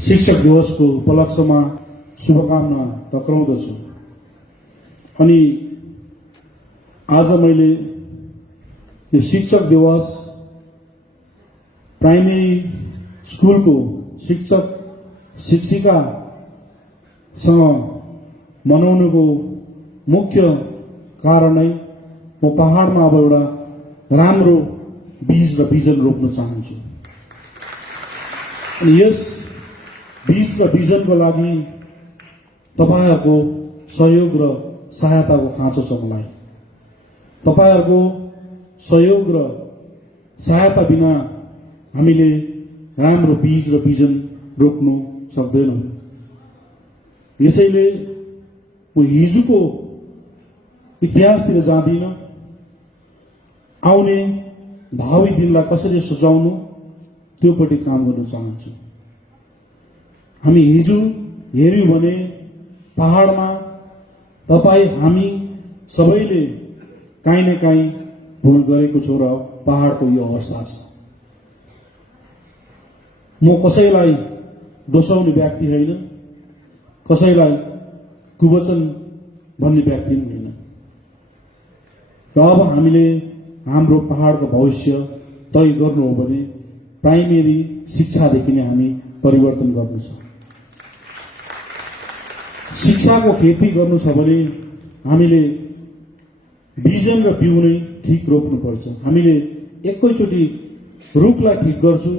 शिक्षक दिवसको उपलक्ष्यमा शुभकामना टक्राउँदछु। अनि आज मैले यो शिक्षक दिवस प्राइमेरी स्कुलको शिक्षक शिक्षिकासँग मनाउनुको मुख्य कारण नै म पहाडमा अब एउटा राम्रो बीज र बिजन रोप्न चाहन्छु। अनि यस बीज र बिजनको लागि तपाईहरुको सहयोग र सहायताको खाँचो छ मलाई। तपाईहरुको सहयोग र सहायता बिना हामीले राम्रो बीज र बिजन रोप्नु सक्दैनौं। यसैले म हिजोको इतिहासतिर जाँदिन, आउने भावी दिनलाई कसरी सजाउनु त्योपट्टि काम गर्न चाहन्छु। हामी हिजो हेर्यौं भने पहाडमा तपाई हामी सबैले काहीँ न काहीँ भूल गरेको छौं र पहाडको यो अवस्था छ। म कसैलाई दोषाउने व्यक्ति होइन, कसैलाई कुवचन भन्ने व्यक्ति होइन। र अब हामीले हाम्रो पहाडको भविष्य तय गर्नु हो भने प्राइमेरी शिक्षादेखि नै हामी परिवर्तन गर्नु छ। शिक्षाको खेती गर्नु छ भने हामीले बिजन र बिउ नै ठीक रोप्नुपर्छ। हामीले एकैचोटि रुखलाई ठीक गर्छु,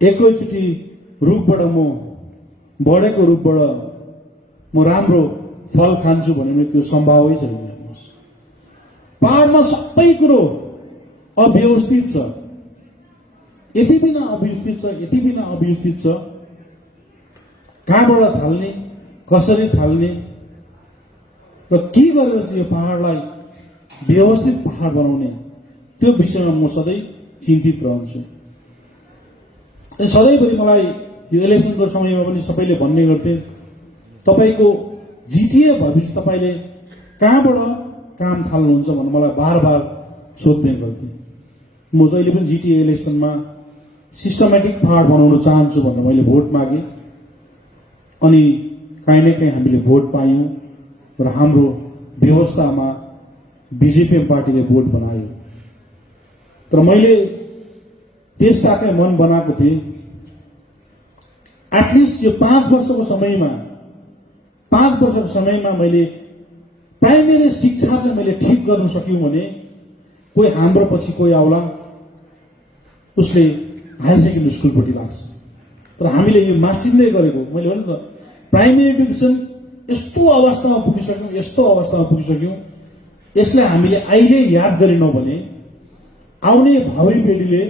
एकैचोटि रुखबाट म बढेको रुखबाट म राम्रो फल खान्छु भने त्यो सम्भवै छैन। पहाडमा सबै कुरो अव्यवस्थित छ, यति बिना अव्यवस्थित छ, यति बिना अव्यवस्थित छ। कहाँबाट थाल्ने, कसरी थाल्ने र के गरेर चाहिँ यो पहाडलाई व्यवस्थित पहाड बनाउने त्यो विषयमा म सधैँ चिन्तित रहन्छु। अनि सधैँभरि मलाई यो इलेक्सनको समयमा पनि सबैले भन्ने गर्थे, तपाईको जिटिए भएपछि तपाईले कहाँबाट काम थाल्नुहुन्छ भनेर मलाई बार-बार सोध्ने गर्थे। म जहिले पनि जिटिए इलेक्सनमा सिस्टमेटिक पहाड बनाउन चाहन्छु भनेर मैले भोट मागे। अनि काहीँ न काहीँ हामीले भोट पायौं र हाम्रो व्यवस्थामा बीजेपी पार्टीले भोट बनायो। तर मैले त्यस ताकै मन बनाएको थिएँ, एटलिस्ट यो 5 वर्षको समयमा मैले प्राइमेरी शिक्षा चाहिँ मैले ठीक गर्न सक्यौं भने कोही हाम्रो पछि कोही आउला, उसले हायर सेकेन्डरी स्कुलपट्टि लाग्छ। तर हामीले यो मासिँदै गरेको, मैले भने त प्राइमेरी एजुकेसन यस्तो अवस्थामा पुगिसक्यौं, यसलाई हामीले अहिले याद गरेनौं भने आउने भावी पिढीले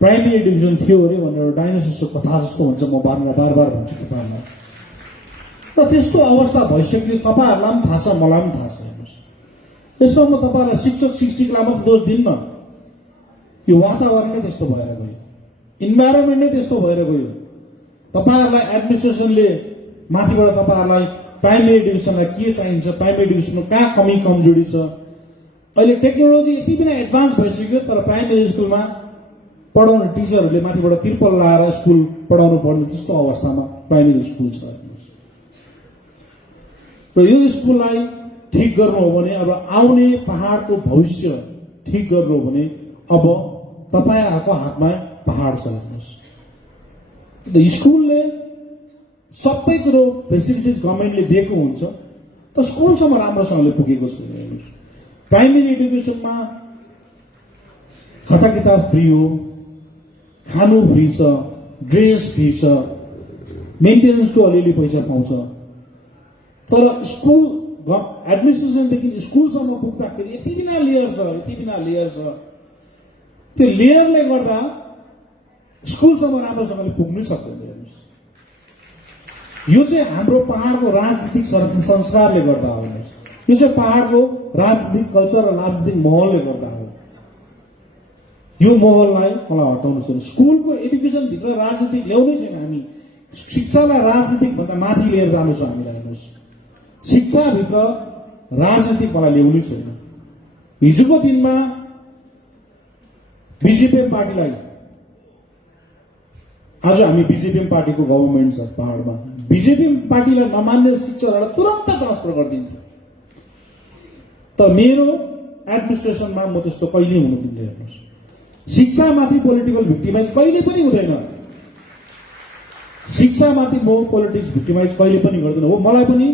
प्राइमेरी एजुकेसन थियो अरे भनेर डाइनोसरको कथा जस्तो हुन्छ। म बार-बार भन्छु तपाईहरुलाई, र त्यस्तो अवस्था भइसक्यो। तपाईहरुलाई पनि थाहा छ, मलाई पनि थाहा छ। यसमा म तपाईहरुलाई शिक्षक शिक्षिकालाई मात्र दोष दिन्न, यो वातावरण नै त्यस्तो भएर गयो, इन्भाइरोमेन्ट नै त्यस्तो भएर गयो। तपाईहरुलाई एडमिनिस्ट्रेसनले माथिबाट तपाईहरुलाई प्राइमेरी एजुकेसनलाई के चाहिन्छ, प्राइमेरी एजुकेसनमा कहाँ कमी कमजोरी छ। अहिले टेक्नोलोजी यति बिना एडभान्स भइसक्यो, तर प्राइमेरी स्कुलमा पढाउने टिचरहरूले माथिबाट तिर्पल लगाएर स्कुल पढाउनु पर्ने त्यस्तो अवस्थामा प्राइमेरी स्कुल छ। र यो स्कुललाई ठीक गर्नु हो भने, अब आउने पहाडको भविष्य ठीक गर्नु हो भने अब तपाईहरुको हातमा पहाड छ। स्कुलले सबै कुरो फेसिलिटिज गभर्नमेन्टले दिएको हुन्छ, तर स्कुलसम्म राम्रोसँगले पुगेको छैन। प्राइमेरी एजुकेसनमा खाता किताब फ्री हो, खानु फ्री छ, ड्रेस फ्री छ, मेन्टेनेन्सको अलिअलि पैसा पाउँछ। तर स्कुल एडमिनिस्ट्रेसनदेखि स्कुलसम्म पुग्दाखेरि यति बिना लेयर छ। त्यो लेयरले गर्दा स्कुलसम्म राम्रोसँगले पुग्नै सक्दैन। यो चाहिँ हाम्रो पहाडको राजनीतिक संस्कारले गर्दा हो। यो चाहिँ पहाडको राजनीतिक कल्चर र राजनीतिक माहौलले गर्दा हो। यो माहौललाई मलाई हटाउनु छैन। स्कुलको एजुकेसन भित्र राजनीतिक ल्याउनै छैन। हामी शिक्षालाई राजनीतिक भन्दा माथि लिएर जानु छ हामीलाई। शिक्षा भित्र राजनीतिक मलाई ल्याउनै छैन। हिजोको दिनमा बीजेपी पार्टीलाई आज हामी बीजेपी पार्टीको गभर्मेन्ट छ पहाडमा, बीजेपी पार्टीलाई नमान्ने शिक्षकहरूलाई तुरन्त ट्रान्सफर गरिदिन्थ्यो। त मेरो एडमिनिस्ट्रेसनमा म त्यस्तो कहिले हुनु दिन्छु। हेर्नुहोस्, शिक्षामाथि पोलिटिकल भिक्टिमाइज कहिले पनि हुँदैन। शिक्षामाथि म पोलिटिक्स भिक्टिमाइज कहिले पनि गर्दैन। हो, मलाई पनि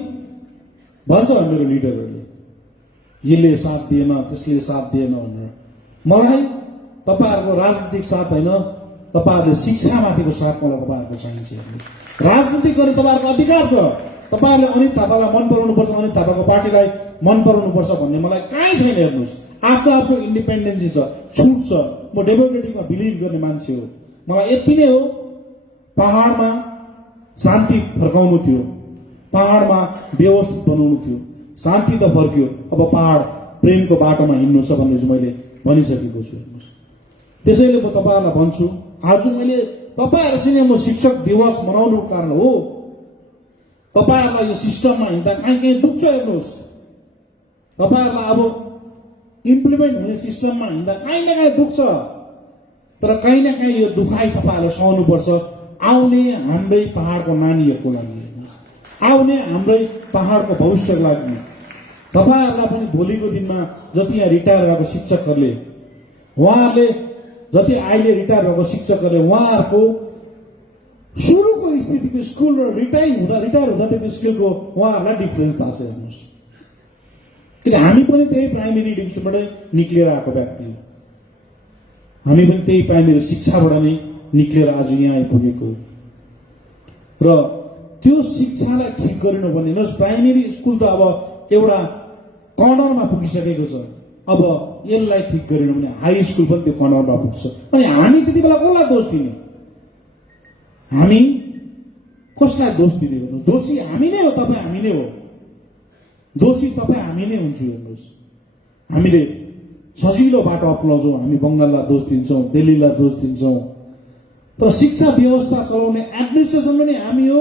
भन्छ मेरो लिडरहरूले यसले साथ दिएन, त्यसले साथ दिएन भनेर। मलाई तपाईहरुको राजनीतिक साथ होइन, तपाईहरुले शिक्षामाथिको साथ मलाई तपाईहरुको चाहिन्छ। हेर्नुहोस्, राजनीति गर्ने तपाईहरुको अधिकार छ। तपाईहरुले अनित थापालाई मन पराउनु पर्छ, अनित थापाको पार्टीलाई मन पराउनु पर्छ भन्ने मलाई कहीँ छैन। हेर्नुहोस्, आफ्नो आफ्नो इन्डिपेन्डेन्सी छ, छुट छ। म डेमोक्रेटिकमा बिलिभ गर्ने मान्छे हो। मलाई यति नै हो, पहाडमा शान्ति फर्काउनु थियो, पहाडमा व्यवस्थित बनाउनु थियो। शान्ति त फर्क्यो, अब पहाड प्रेमको बाटोमा हिँड्नु छ भन्ने चाहिँ मैले भनिसकेको छु। हेर्नुहोस्, त्यसैले म तपाईहरुलाई भन्छु, आज मैले तपाईहरुसँग म शिक्षक दिवस मनाउनुको कारण हो, तपाईहरुलाई यो सिस्टममा हिँड्दा कहीँ कहीँ दुख्छ। हेर्नुहोस्, तपाईहरुलाई अब इम्प्लिमेन्ट हुने सिस्टममा हिँड्दा कहीँ न कहीँ दुख्छ, तर कहीँ न कहीँ यो दुखाइ तपाईहरुले सहनुपर्छ। आउने हाम्रै पहाडको नानीहरूको लागि, आउने हाम्रै पहाडको भविष्यको लागि, तपाईहरुलाई पनि भोलिको दिनमा जति यहाँ रिटायर भएको शिक्षकहरूले, उहाँहरूले जति अहिले रिटायर भएको शिक्षकहरूले उहाँहरूको सुरुको स्थितिको स्कुल र रिटायर हुँदाको स्कुलको उहाँहरूलाई डिफरेन्स थाहा छ। हेर्नुहोस्, किन हामी पनि त्यही प्राइमेरी डिभिजनबाटै निक्लिएर आएको व्यक्ति हो, हामी पनि त्यही प्राइमेरी शिक्षाबाट नै निक्लिएर आज यहाँ आइपुगेको हो। र त्यो शिक्षालाई ठिक गरिनु भने, हेर्नुहोस्, प्राइमेरी स्कुल त अब एउटा कर्नरमा पुगिसकेको छ। अब यसलाई ठिक गरिनु भने हाई स्कुल पनि त्यो कर्नरमा पुग्छ। अनि हामी त्यति बेला कसलाई दोष दिने? हामी कसलाई दोष दिने? हेर्नुहोस्, दोषी हामी नै हो, तपाईँ हामी नै हो, दोषी तपाईँ हामी नै हुन्छौँ। हेर्नुहोस्, हामीले सजिलो बाटो अपनाउँछौँ, हामी बङ्गाललाई दोष दिन्छौँ, दिल्लीलाई दोष दिन्छौँ, तर शिक्षा व्यवस्था चलाउने एडमिनिस्ट्रेसन पनि हामी हो,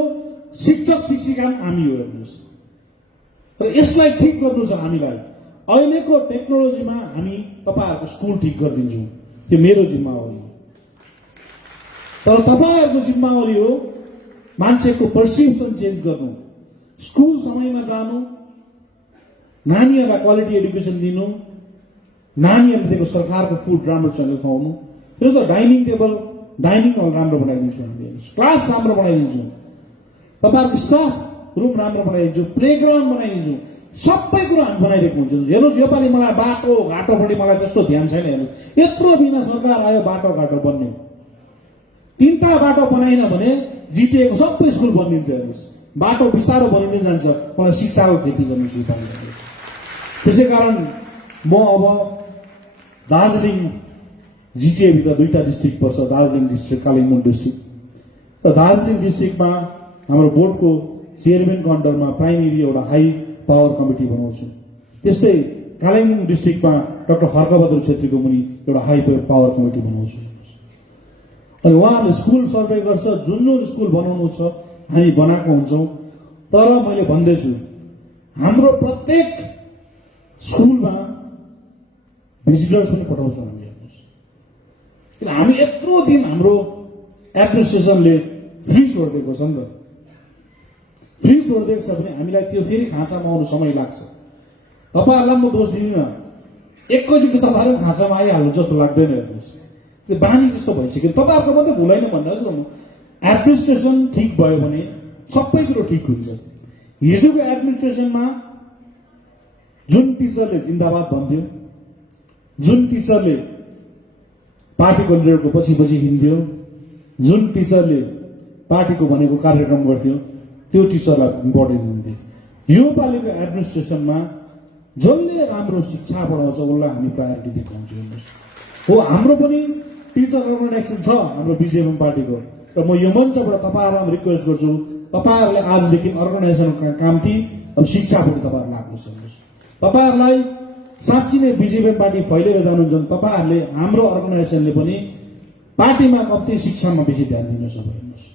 शिक्षक शिक्षिका पनि हामी हो। हेर्नुहोस्, र यसलाई ठिक गर्नु छ हामीलाई। अहिलेको टेक्नोलोजीमा हामी तपाईहरुको स्कुल ठिक गरिदिन्छौँ, त्यो मेरो जिम्मेवारी हो। तर तपाईहरुको जिम्मेवारी हो मान्छेको पर्सिप्सन चेन्ज गर्नु, स्कुल समयमा जानु, नानीहरूलाई क्वालिटी एडुकेसन दिनु, नानीहरूले सरकारको फुड राम्रोसँगले खुवाउनु। फेरि त डाइनिङ हल राम्रो बनाइदिन्छौँ हामी, क्लास राम्रो बनाइदिन्छौँ, तपाईहरुको स्टाफ रुम राम्रो बनाइदिन्छौँ, प्लेग्राउन्ड बनाइदिन्छौँ, सबै कुरा हामी बनाइदिएको हुन्छौँ। हेर्नुहोस्, योपालि मलाई बाटो घाटोपट्टि मलाई त्यस्तो ध्यान छैन। हेर्नुहोस्, यत्रो बिना सरकार आयो बाटो घाटो बन्ने, 3टा बाटो बनाइन भने जिटिएको सबै स्कुल बनिन्छ। हेर्नुहोस्, बाटो बिस्तारो बनिँदै जान्छ। मलाई शिक्षाको खेती गर्नु छ योपालि। त्यसै कारण म अब दार्जिलिङ जिटिए भित्र 2टा डिस्ट्रिक्ट पर्छ, दार्जिलिङ डिस्ट्रिक्ट, कालिम्पोङ डिस्ट्रिक्ट। र दार्जिलिङ डिस्ट्रिक्टमा हाम्रो बोर्डको चेयरम्यानको अन्डरमा प्राइमेरी एउटा हाई पावर कमिटी बनाउँछु। त्यस्तै कालिम्पोङ डिस्ट्रिक्टमा डाक्टर हर्कबहादुर छेत्रीको पनि एउटा हाई पावर कमिटी बनाउँछु। अनि उहाँहरूले स्कुल सर्वे गर्छ, जुन जुन स्कुल बनाउनु छ हामी बनाएको हुन्छौँ। तर मैले भन्दैछु, हाम्रो प्रत्येक स्कुलमा भिजिटर्स पनि पठाउँछौँ हामी। हेर्नुहोस्, किन हामी यत्रो दिन हाम्रो एडमिनिस्ट्रेसनले फ्री छोडिदिएको छ नि त, फ्री छोडिदिएको छ भने हामीलाई त्यो फेरि खाँचामा आउनु समय लाग्छ। तपाईहरुलाई म दोष दिदिनँ, एकैचोटि तपाईहरु खाँचामा आइहाल्नु जस्तो लाग्दैन। हेर्नुहोस्, त्यो बानी जस्तो भइसक्यो। तपाईहरुको मात्रै भुल होइन भन्नुहोस् न, एडमिनिस्ट्रेसन ठिक भयो भने सबै कुरो ठिक हुन्छ। हिजोको एडमिनिस्ट्रेसनमा जुन टिचरले जिन्दाबाद भन्थ्यो, जुन टिचरले पार्टीको लिडरको पछि पछि हिँड्थ्यो, जुन टिचरले पार्टीको भनेको कार्यक्रम गर्थ्यो, त्यो टिचरलाई इम्पोर्टेन्ट दिन्थ्यो। यो पालिको एडमिनिस्ट्रेसनमा जसले राम्रो शिक्षा पढाउँछ उसलाई हामी प्रायोरिटी देखाउँछौँ। हेर्नुहोस्, हो, हाम्रो पनि टिचर अर्गनाइजेसन छ हाम्रो बीजेपी पार्टीको। र म यो मञ्चबाट तपाईहरुलाई रिक्वेस्ट गर्छु, तपाईहरुले आजदेखि अर्गनाइजेसनको काम थिए, अब शिक्षापट्टि तपाईहरु लाग्नुहोस्। हेर्नुहोस्, तपाईहरुलाई साँच्चै नै बीजेपी पार्टी फैलिएर जानुहुन्छ, तपाईहरुले हाम्रो अर्गनाइजेसनले पनि पार्टीमा कम्ती शिक्षामा बेसी ध्यान दिनुहोस्। हेर्नुहोस्,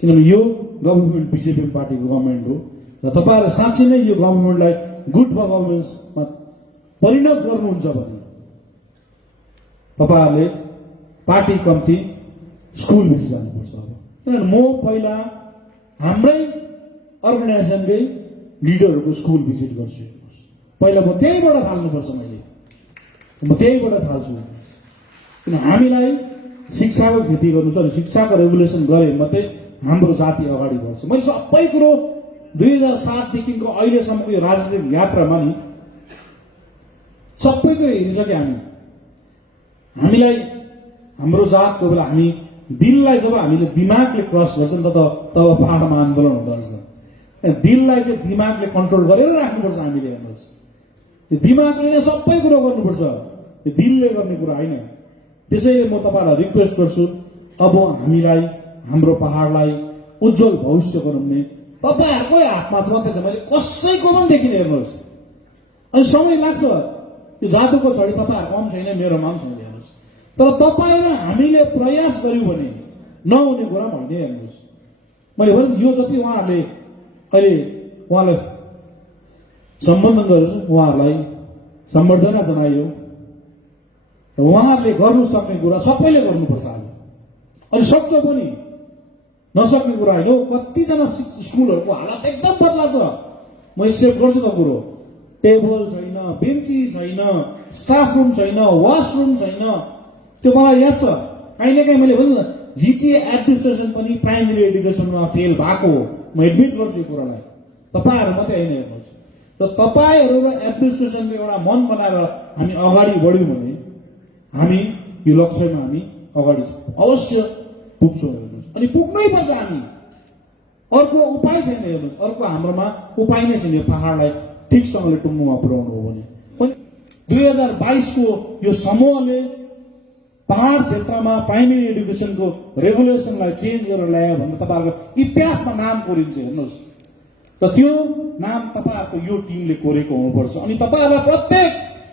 किनभने यो गभर्नमेन्ट बीजेपी पार्टीको गभर्नमेन्ट हो, र तपाईहरुले साँच्चै नै यो गभर्नमेन्टलाई गुड गभर्नेन्समा परिणत गर्नुहुन्छ भने तपाईहरुले पार्टी कम्ती स्कुल बेसी जानुपर्छ। किनभने म पहिला हाम्रै अर्गनाइजेसनकै लिडरहरूको स्कुल भिजिट गर्छु। पहिला म त्यहीँबाट थाल्नुपर्छ, म त्यहीँबाट थाल्छु। किन हामीलाई शिक्षाको खेती गर्नु छ र शिक्षाको रेगुलेसन गरे मात्रै हाम्रो जाति अगाडि बढ्छ। मैले सबै कुरो 2007 देखिको अहिलेसम्मको यो राजनीतिक यात्रामा नि सबै कुरो हेरिसके हामीलाई हाम्रो जातको बेला हामी दिललाई जब हामीले दिमागले क्रस गर्छ नि तब पहाडमा आन्दोलन हुँदो रहेछ। दिललाई चाहिँ दिमागले कन्ट्रोल गरेर राख्नुपर्छ हामीले। हेर्नुहोस्, दिमागले नै सबै कुरो गर्नुपर्छ, दिलले गर्ने कुरा होइन। त्यसैले म तपाईँहरूलाई रिक्वेस्ट गर्छु, अब हामीलाई हाम्रो पहाडलाई उज्जवल भविष्य बनाउने तपाईँहरूकै हातमा छ मात्रै छ। मैले कसैको पनि देखिनँ। हेर्नुहोस्, अनि समय लाग्छ, यो जादुको छडी तपाईँहरूको पनि छैन, मेरोमा पनि छैन। हेर्नुहोस्, तर तपाईँ र हामीले प्रयास गर्यौँ भने नहुने कुरा पनि होइन। हेर्नुहोस्, मैले भने यो जति उहाँहरूले अहिले उहाँलाई सम्बोधन गरेर उहाँहरूलाई सम्बर्धना जनायो, उहाँहरूले गर्नु सक्ने कुरा सबैले गर्नुपर्छ। अनि सक्छ पनि, नसक्ने कुरा होइन। कतिजना स्कुलहरूको हालत एकदम बदला छ। म एक्सेप्ट गर्छु त कुरो, टेबल छैन, बेन्ची छैन, स्टाफ रुम छैन, वासरुम छैन। त्यो मलाई याद छ। काहीँ न काहीँ मैले भन्नु जिटिए एडमिनिस्ट्रेसन पनि प्राइमेरी एडुकेसनमा फेल भएको हो। म एडमिट गर्छु यो कुरालाई, तपाईँहरू मात्रै होइन। हेर्नुहोस्, र तपाईँहरू र एडमिनिस्ट्रेसनको एउटा मन बनाएर हामी अगाडि बढ्यौँ भने हामी यो लक्ष्यमा हामी अगाडि अवश्य पुग्छौँ। हेर्नुहोस्, अनि पुग्नै पर्छ हामी, अर्को उपाय छैन। हेर्नुहोस्, अर्को हाम्रोमा उपाय नै छैन। यो पहाडलाई ठिकसँगले टुङ्गोमा पुर्याउनु हो भने। 2022 को यो समूहले पहाड क्षेत्रमा प्राइमेरी एडुकेसनको रेगुलेसनलाई चेन्ज गरेर ल्यायो भने तपाईँहरूको इतिहासमा नाम कोरिन्छ। हेर्नुहोस्, र त्यो नाम तपाईँहरूको यो टिमले कोरेको हुनुपर्छ। अनि तपाईँहरूलाई प्रत्येक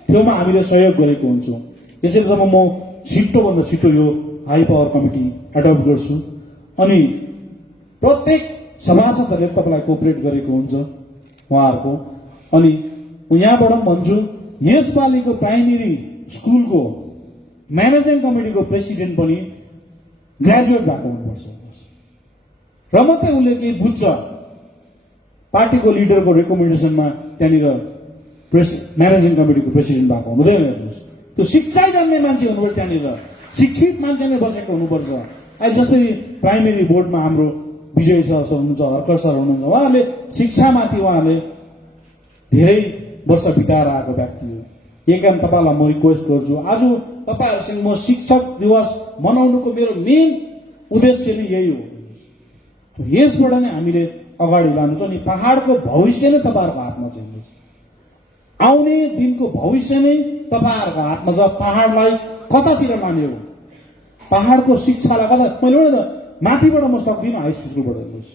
ठाउँमा हामीले सहयोग गरेको हुन्छौँ। यसैले जब म छिटोभन्दा छिटो यो हाई पावर कमिटी एडप्ट गर्छु, अनि प्रत्येक सभासदहरूले तपाईँलाई कोअपरेट गरेको हुन्छ उहाँहरूको। अनि यहाँबाट पनि भन्छु, यसपालिको प्राइमेरी स्कुलको म्यानेजिङ कमिटीको प्रेसिडेन्ट पनि ग्रेजुएट भएको हुनुपर्छ, र मात्रै उसले केही बुझ्छ। पार्टीको लिडरको रेकमेन्डेसनमा त्यहाँनिर म्यानेजिङ कमिटीको प्रेसिडेन्ट भएको हुँदैन। हेर्नुहोस्, त्यो शिक्षै जान्ने मान्छे हुनुपर्छ, त्यहाँनिर शिक्षित मान्छे नै बसेको हुनुपर्छ। अहिले जस्तै प्राइमेरी बोर्डमा हाम्रो विजय सर हुनुहुन्छ, हर्कर सर हुनुहुन्छ, उहाँहरूले शिक्षामाथि उहाँहरूले धेरै वर्ष बिताएर आएको व्यक्ति हो। यही कारण तपाईँलाई म रिक्वेस्ट गर्छु, आज तपाईँहरूसँग म शिक्षक दिवस मनाउनुको मेरो मेन उद्देश्य नै यही हो। यसबाट नै हामीले अगाडि लानु छ। अनि पहाडको भविष्य नै तपाईँहरूको हातमा छ। आउने दिनको भविष्य नै तपाईँहरूको हातमा छ। पहाडलाई कतातिर लाने हो, पहाडको शिक्षालाई कता, मैले भने त माथिबाट म सक्दिनँ, हाई स्कुलबाट। हेर्नुहोस्,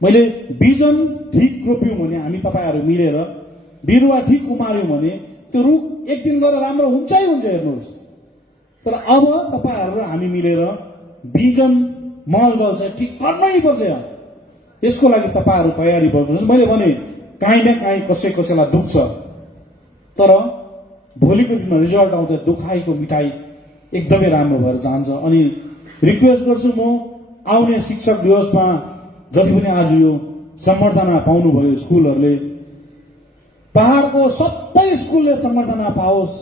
मैले बिजन ठिक रोप्यौँ भने हामी तपाईँहरू मिलेर बिरुवा ठिक उमार्यौँ भने त्यो रुख एक दिन गएर राम्रो हुन्छै हुन्छ। हेर्नुहोस्, तर अब तपाईँहरू र हामी मिलेर बिजन मलजल चाहिँ ठिक गर्नै पर्छ। यसको लागि तपाईँहरू तयारी बस्नुहोस्। मैले भने काहीँ न काहीँ कसैलाई दुख्छ, तर भोलिको दिनमा रिजल्ट आउँदा दुखाइको मिठाई एकदमै राम्रो भएर जान्छ। अनि रिक्वेस्ट गर्छु म, आउने शिक्षक दिवसमा जति पनि आज यो सम्बर्धना पाउनुभयो स्कुलहरूले, पहाडको सबै स्कुलले सम्बर्धना पाओस्,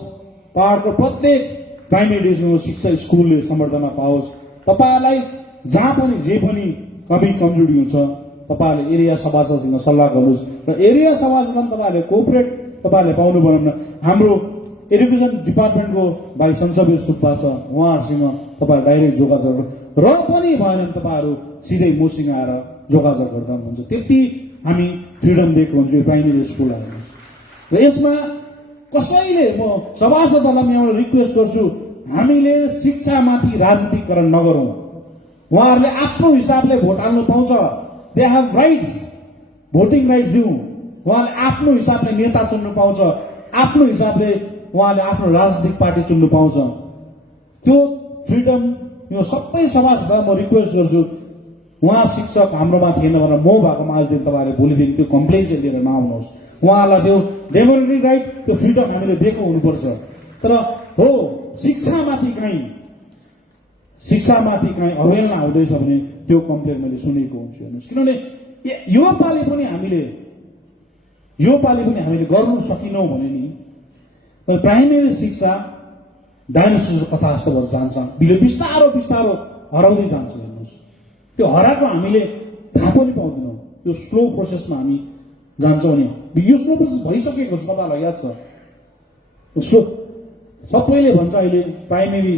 पहाडको प्रत्येक प्राइमेरी शिक्षा स्कुलले सम्बर्धना पाओस्। तपाईँहरूलाई जहाँ पनि जे पनि कमी कमजोरी हुन्छ तपाईँहरूले एरिया सभासदसँग सल्लाह गर्नुहोस्, र एरिया सभासदसँग तपाईँहरूले कोअपरेट तपाईँहरूले पाउनु भएन। हाम्रो एडुकेसन डिपार्टमेन्टको भाइ संसबीर सुब्बा छ, उहाँहरूसँग तपाईँहरू डाइरेक्ट जोगाजोग र पनि भएन तपाईँहरू सिधै मसँग आएर जोगाजोग गर्दा हुन्छ। त्यति हामी फ्रिडम दिएको हुन्छु यो प्राइमेरी स्कुलहरू। र यसमा कसैले, म सभासदहरूलाई एउटा रिक्वेस्ट गर्छु, हामीले शिक्षामाथि राजनीतिकरण नगरौँ। उहाँहरूले आफ्नो हिसाबले भोट हाल्नु पाउँछ, they have rights, voting rights दिउँ। उहाँले आफ्नो हिसाबले नेता चुन्नु पाउँछ, आफ्नो हिसाबले उहाँले आफ्नो राजनीतिक पार्टी चुन्नु पाउँछ। त्यो फ्रिडम यो सबै सभासदलाई म रिक्वेस्ट गर्छु, उहाँ शिक्षक हाम्रोमा थिएन भनेर म भएकोमा आजदेखि तपाईँहरूले भोलिदेखि त्यो कम्प्लेन चाहिँ लिएर नआउनुहोस्। उहाँहरूलाई त्यो डेमोक्रेटिक राइट, त्यो फ्रिडम हामीले दिएको हुनुपर्छ। तर हो, शिक्षामाथि कहीँ शिक्षामाथि कहीँ अवहेलना हुँदैछ भने त्यो कम्प्लेन मैले सुनेको हुन्छु हेर्नुहोस्। किनभने यो पालि पनि हामीले गर्नु सकिनौँ भने नि प्राइमेरी शिक्षा डाइनोसर कथा जस्तो भएर जान्छ, बिस्तारो बिस्तारो हराउँदै जान्छ हेर्नुहोस्। त्यो हराएको हामीले थाहा पनि पाउँदैनौँ, त्यो स्लो प्रोसेसमा हामी जान्छौँ नि। यो स्लो प्रोसेस भइसकेको छ, तपाईँलाई याद छ। सबैले भन्छ अहिले प्राइमेरी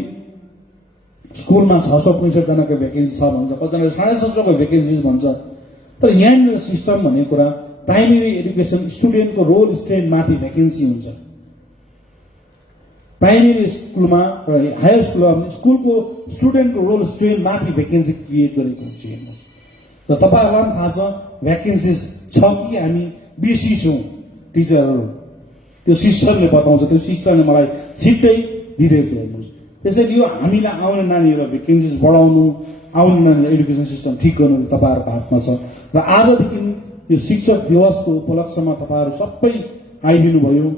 स्कुलमा 665 जनाको भ्याकेन्सी छ भन्छ, कतिजनाले 750 भ्याकेन्सिज भन्छ। तर यहाँनिर सिस्टम भन्ने कुरा प्राइमेरी एजुकेसन स्टुडेन्टको रोल स्ट्रेन माथि भ्याकेन्सी हुन्छ। प्राइमेरी स्कुलमा र हायर स्कुलमा स्कुलको स्टुडेन्टको रोल स्ट्रेन माथि भ्याकेन्सी क्रिएट गरेको हुन्छ हेर्नुहोस्। र तपाईँहरूलाई पनि थाहा छ भ्याकेन्सिज छ कि हामी बेसी छौँ टिचरहरू, त्यो सिस्टमले बताउँछ, त्यो सिस्टमले मलाई छिट्टै दिँदैछ हेर्नुहोस्। त्यसैले यो हामीलाई आउने नानीहरूलाई भ्याकेन्सिज बढाउनु, आउने नानीलाई एजुकेसन सिस्टम ठिक गर्नु तपाईँहरूको हातमा छ। र आजदेखि यो शिक्षक दिवसको उपलक्ष्यमा तपाईँहरू सबै आइदिनु भयो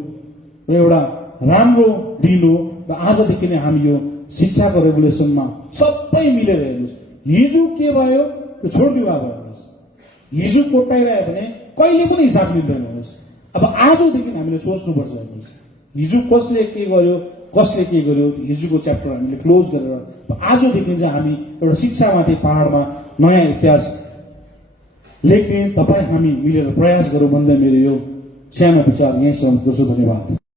र एउटा राम्रो दिन हो। र आजदेखि नै हामी यो शिक्षाको रेगुलेसनमा सबै मिलेर हेर्नुहोस्। हिजो के भयो त्यो छोडिदिनु अब हेर्नुहोस्। हिजो कोट्याइरह्यो भने कहिले पनि हिसाब मिल्दैन हेर्नुहोस्। अब आजदेखि हामीले सोच्नुपर्छ हेर्नुहोस्, हिजो कसले के गर्यो, कसले के गर्यो, हिजोको च्याप्टर हामीले क्लोज गरेर आजदेखि चाहिँ हामी एउटा शिक्षामाथि पहाडमा नयाँ इतिहास लेख्ने तपाईँ हामी मिलेर प्रयास गरौँ भन्दै मेरो यो सानो विचार यहीँ समाप्त गर्छु। धन्यवाद।